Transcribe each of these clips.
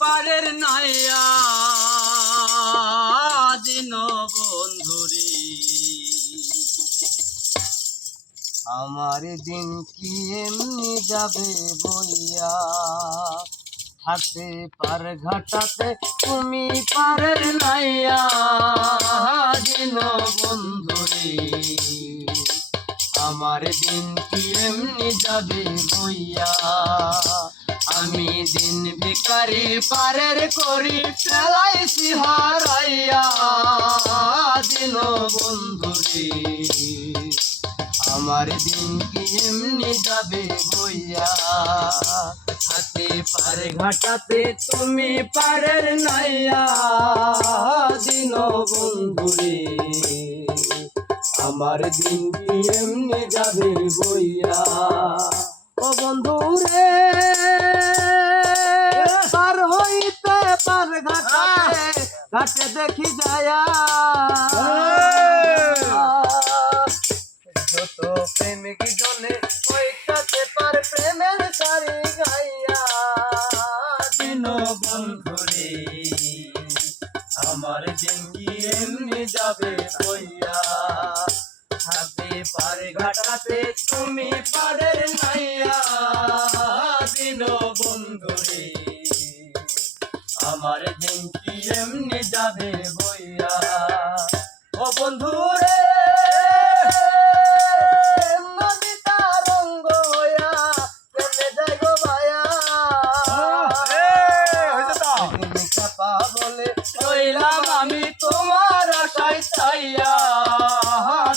পারের নাইয়া দিন বন্ধুরে আমার দিন কি এমনি যাবে বইয়া হাতে পার ঘাটাতে তুমি পারের নাইয়া দিন বন্ধুরে আমার দিন কি এমনি যাবে বইয়া আমি দিন ভিখারি পারের করি ফেলাইছি হারাইয়া দিন বন্ধুরে আমার দিন কি এমনি যাবে বইয়া হাতে পারে ঘাটাতে তুমি পারের নাইয়া দিন বন্ধুরে আমার দিন কি এমনি যাবে বইয়া ও বন্ধুরে পার হইতে পার ঘাটাতে ঘাটে দেখি যায়া যত প্রেমিক জনে হইতে পার প্রেমের সারি গাইয়া দিন বন্ধুরে আমার দিন কি এমনি যাবে বইয়া হাতে পারে ঘাটাতে তুমি পারের নাইয়া দিন বন্ধুরে আমার দিন কি এমনি যাবে বইয়া ও বন্ধুরে নদীটা রঙ্গ হইয়া চলে যাই গো ভায়া চাপা বলে রইলাম আমি তোমার আশায় চাইয়া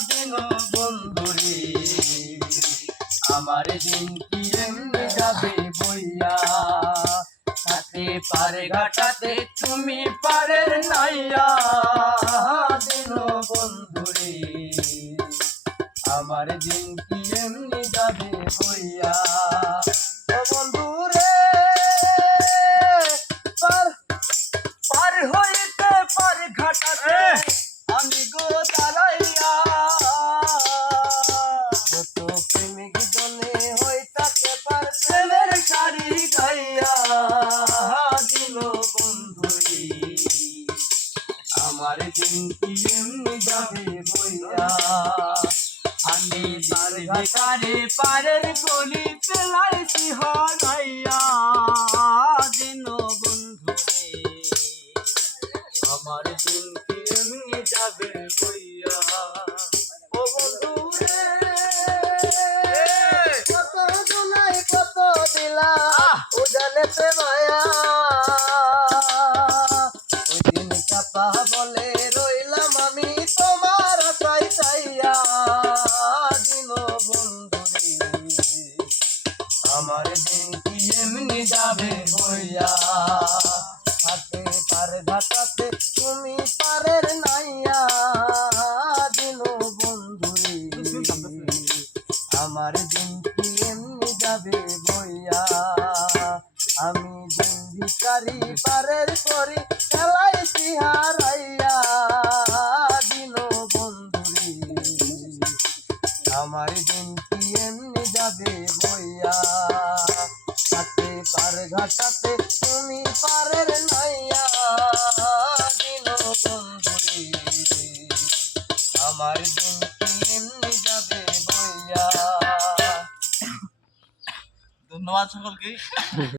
দিন বন্ধুরে আমার দিন কি এমনি যাবে বইয়া হাতে পারে ঘাটাতে তুমি পারের নাইয়া দিন বন্ধুরে আমার দিন কি এমনি যাবে বইয়া ও বন্ধুরে পার হইতে পার ঘাটাতে আমি গো দাঁড়াইয়া যত প্রেমিক জনে হইতাতে পার প্রেমের সারি গাইয়া দিন বন্ধুরে আমার দিন কি এমনি যাবে বইয়া আমি পার ঘাটারে পারের গলি ফেলাইছি হারাইয়া দিন বন্ধুরে আমার দিন কি এমনি যাবে বইয়া ও বন্ধুরে কত জনাই কত দিলা ও জানেতে মায়া ওই দিন চাপা বলে রইলাম আমি তোমার আশায় চাইয়া দিন বন্ধুরে আমার দিন কি এমনি যাবে বইয়া হাতে পার ঘাটাতে তুমি পারের নাইয়া দিন বন্ধুরে আমার দিন কি এমনি যাবে বইয়া আমি দিন ভিখারি পারের করি ফেলাইছি হারাইয়া দিন বন্ধুরে আমার দিন কি এমনি যাবে বইয়া হাতে পার ঘাটাতে তুমি পারের নাইয়া দিন বন্ধুরে আমার দিন কি এমনি যাবে বইয়া ধন্যবাদ সকলকে।